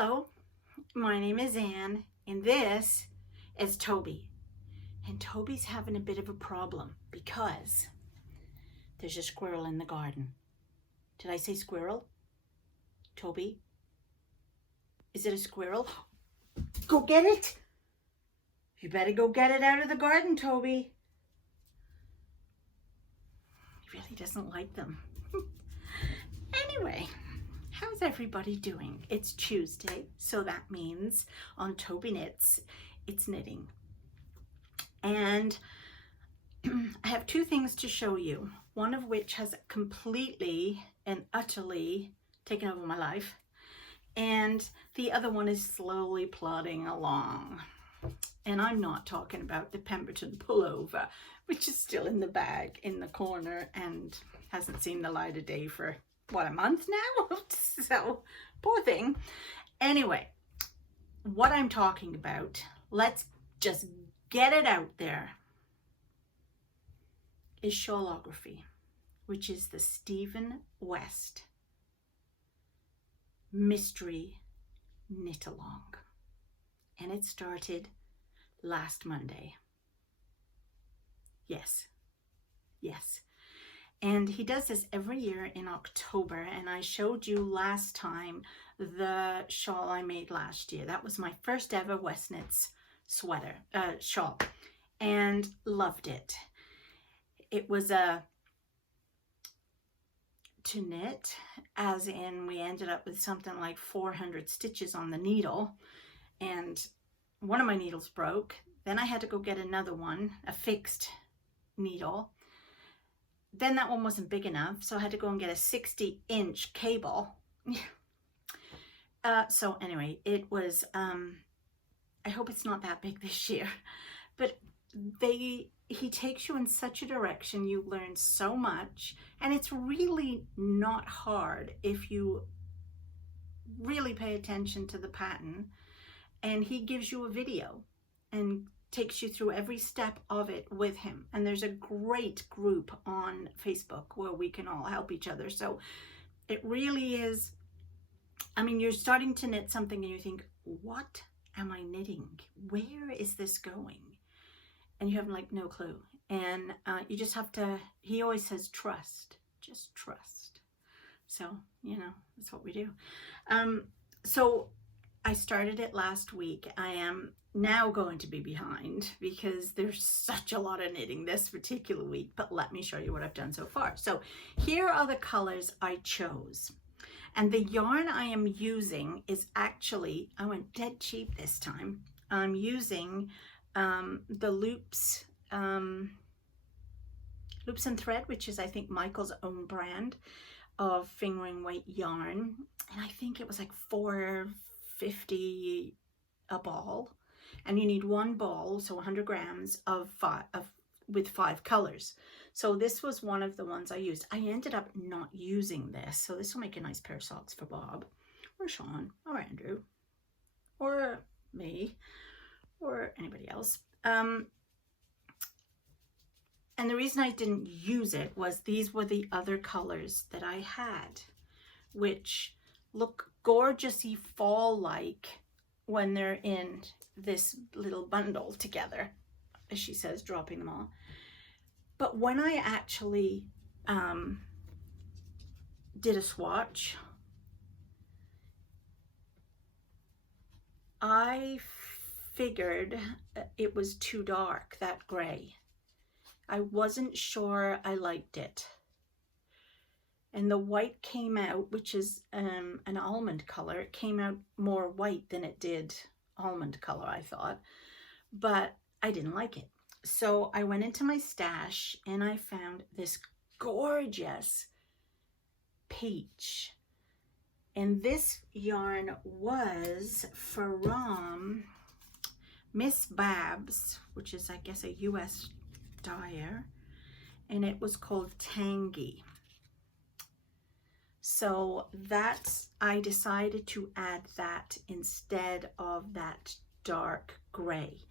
Hello, my name is Anne, and this is Toby. And Toby's having a bit of a problem because there's a squirrel in the garden. Did I say squirrel? Toby? Is it a squirrel? Go get it! You better go get it out of the garden, Toby. He really doesn't like them. Anyway. How's everybody doing? It's Tuesday, so that means on Tobyknits, it's knitting. And I have two things to show you, one of which has completely and utterly taken over my life, and the other one is slowly plodding along. And I'm not talking about the Pemberton pullover, which is still in the bag in the corner and hasn't seen the light of day for what, a month now? So, poor thing. Anyway, what I'm talking about, let's just get it out there, is Shawlography, which is the Stephen West mystery knit along. And it started last Monday. Yes. And he does this every year in October, and I showed you last time the shawl I made last year. That was my first ever West Knits sweater, shawl, and loved it. It was a to knit, as in we ended up with something like 400 stitches on the needle, and one of my needles broke. Then I had to go get another one, a fixed needle. Then that one wasn't big enough, so I had to go and get a 60-inch cable. So anyway, it was, I hope it's not that big this year, but he takes you in such a direction, you learn so much, and it's really not hard if you really pay attention to the pattern, and he gives you a video and takes you through every step of it with him. And there's a great group on Facebook where we can all help each other. So it really is, I mean, you're starting to knit something and you think, what am I knitting? Where is this going? And you have like no clue. And you just have to, he always says, trust, just trust. So, you know, that's what we do. So I started it last week. I am now going to be behind because there's such a lot of knitting this particular week, but let me show you what I've done so far. So here are the colors I chose, and the yarn I am using is actually, I went dead cheap this time. I'm using the Loops and Thread, which is I think Michael's own brand of fingering weight yarn, and I think it was like $4.50 a ball. And you need one ball, so 100 grams with 5 colors. So this was one of the ones I used. I ended up not using this, so this will make a nice pair of socks for Bob, or Sean, or Andrew, or me, or anybody else. And the reason I didn't use it was these were the other colors that I had, which look gorgeously fall-like when they're in this little bundle together, as she says, dropping them all. But when I actually did a swatch, I figured it was too dark, that gray. I wasn't sure I liked it. And the white came out, which is an almond color. It came out more white than it did almond color, I thought, but I didn't like it. So I went into my stash and I found this gorgeous peach. And this yarn was from Miss Babs, which is, I guess, a US dyer, and it was called Tangy. So that's, I decided to add that instead of that dark gray.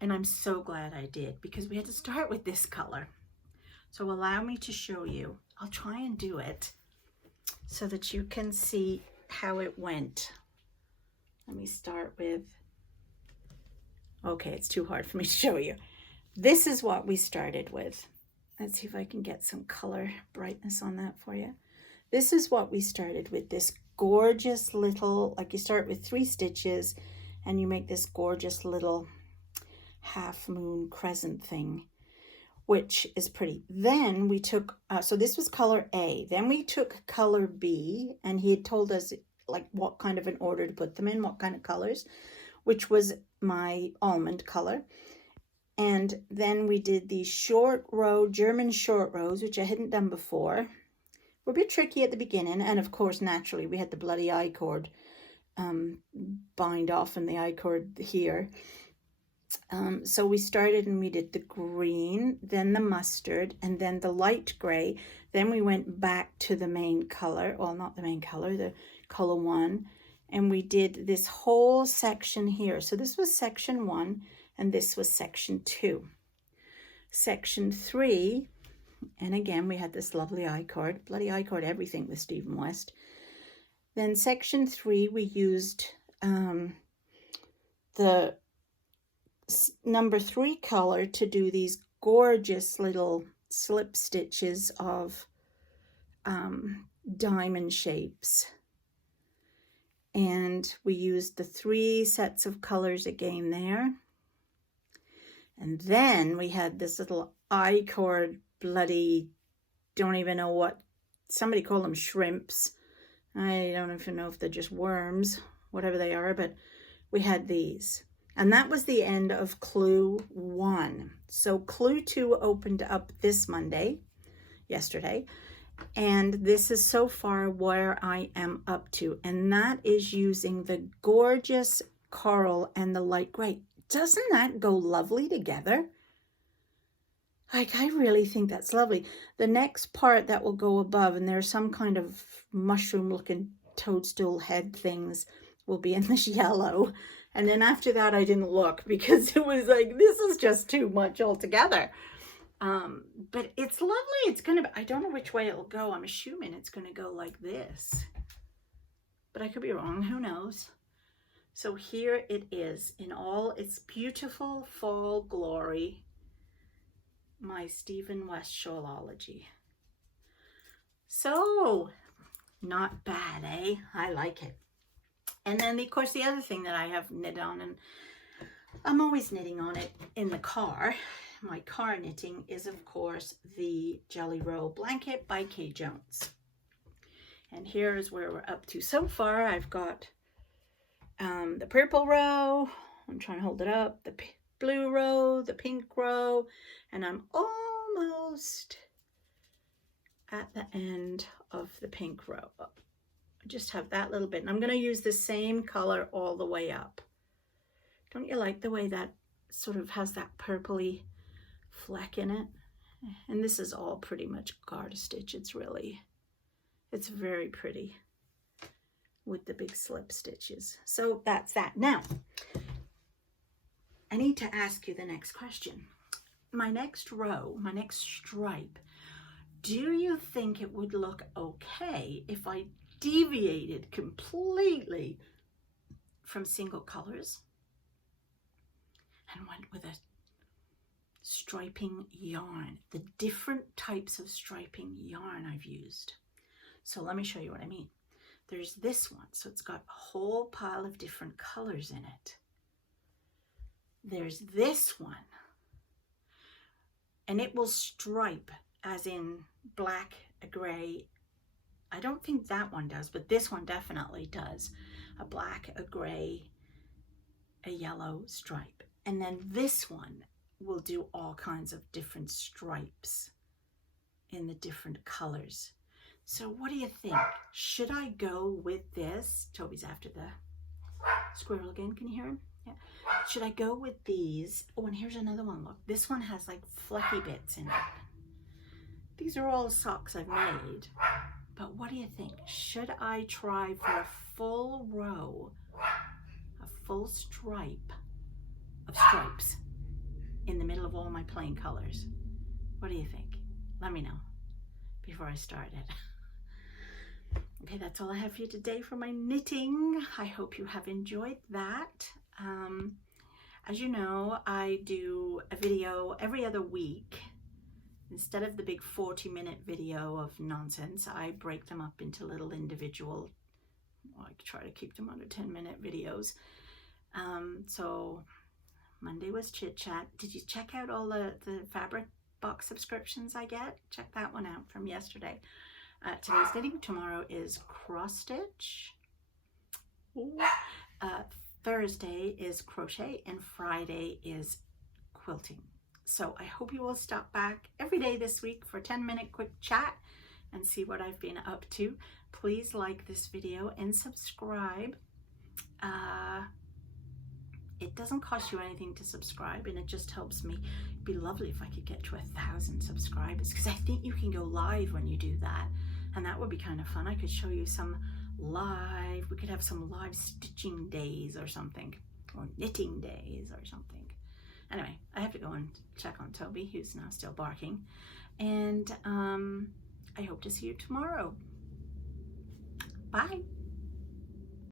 And I'm so glad I did, because we had to start with this color. So allow me to show you. I'll try and do it so that you can see how it went. Let me start with, okay, it's too hard for me to show you. This is what we started with. Let's see if I can get some color brightness on that for you. This is what we started with, this gorgeous little, like you start with 3 stitches and you make this gorgeous little half moon crescent thing, which is pretty. Then we took, so this was color A. Then we took color B, and he had told us like what kind of an order to put them in, what kind of colors, which was my almond color. And then we did these short row, German short rows, which I hadn't done before. Were a bit tricky at the beginning, and of course, naturally, we had the bloody I-cord bind off and the I-cord here. So we started and we did the green, then the mustard, and then the light gray. Then we went back to the main color, well, not the main color, the color 1, and we did this whole section here. So this was section 1, and this was section 2. Section 3, and again, we had this lovely I-cord, bloody I-cord everything with Stephen West. Then section 3, we used the number 3 color to do these gorgeous little slip stitches of diamond shapes. And we used the 3 sets of colors again there. And then we had this little I-cord bloody, don't even know what, somebody called them shrimps. I don't even know if they're just worms, whatever they are, but we had these. And that was the end of clue 1. So clue 2 opened up this Monday, yesterday, and this is so far where I am up to. And that is using the gorgeous coral and the light gray. Doesn't that go lovely together? Like, I really think that's lovely. The next part that will go above, and there's some kind of mushroom looking toadstool head things, will be in this yellow. And then after that, I didn't look because it was like, this is just too much altogether. But it's lovely. It's going to, I don't know which way it'll go. I'm assuming it's going to go like this. But I could be wrong. Who knows? So here it is in all its beautiful fall glory. My Stephen West Shawlology. So, not bad, eh? I like it. And then, of course, the other thing that I have knit on, and I'm always knitting on it in the car, my car knitting is, of course, the Jelly Roll Blanket by Kay Jones. And here's where we're up to so far. I've got the purple row, I'm trying to hold it up, the blue row, the pink row, and I'm almost at the end of the pink row. I just have that little bit, and I'm going to use the same color all the way up. Don't you like the way that sort of has that purpley fleck in it? And this is all pretty much garter stitch. It's very pretty with the big slip stitches. So that's that. Now, I need to ask you the next question. My next row, my next stripe, do you think it would look okay if I deviated completely from single colors and went with a striping yarn, the different types of striping yarn I've used? So let me show you what I mean. There's this one, so it's got a whole pile of different colors in it. There's this one, and it will stripe as in black, a gray. I don't think that one does, but this one definitely does. A black, a gray, a yellow stripe. And then this one will do all kinds of different stripes in the different colors. So what do you think? Should I go with this? Toby's after the squirrel again. Can you hear him? Yeah. Should I go with these? Oh, and here's another one. Look, this one has like flecky bits in it. These are all socks I've made. But what do you think? Should I try for a full row, a full stripe of stripes in the middle of all my plain colors? What do you think? Let me know before I start it. Okay, that's all I have for you today for my knitting. I hope you have enjoyed that. As you know, I do a video every other week. Instead of the big 40-minute video of nonsense, I break them up into little individual, I try to keep them under 10-minute videos. So Monday was Chit Chat. Did you check out all the fabric box subscriptions I get? Check that one out from yesterday. Today's knitting. Tomorrow is cross stitch. Thursday is crochet, and Friday is quilting. So I hope you will stop back every day this week for a 10-minute quick chat and see what I've been up to. Please like this video and subscribe. It doesn't cost you anything to subscribe, and it just helps me. It'd be lovely if I could get to 1,000 subscribers, because I think you can go live when you do that, and that would be kind of fun. I could show you some live, we could have some live stitching days or something, or knitting days or something. Anyway, I have to go and check on Toby, who's now still barking, and I hope to see you tomorrow. Bye.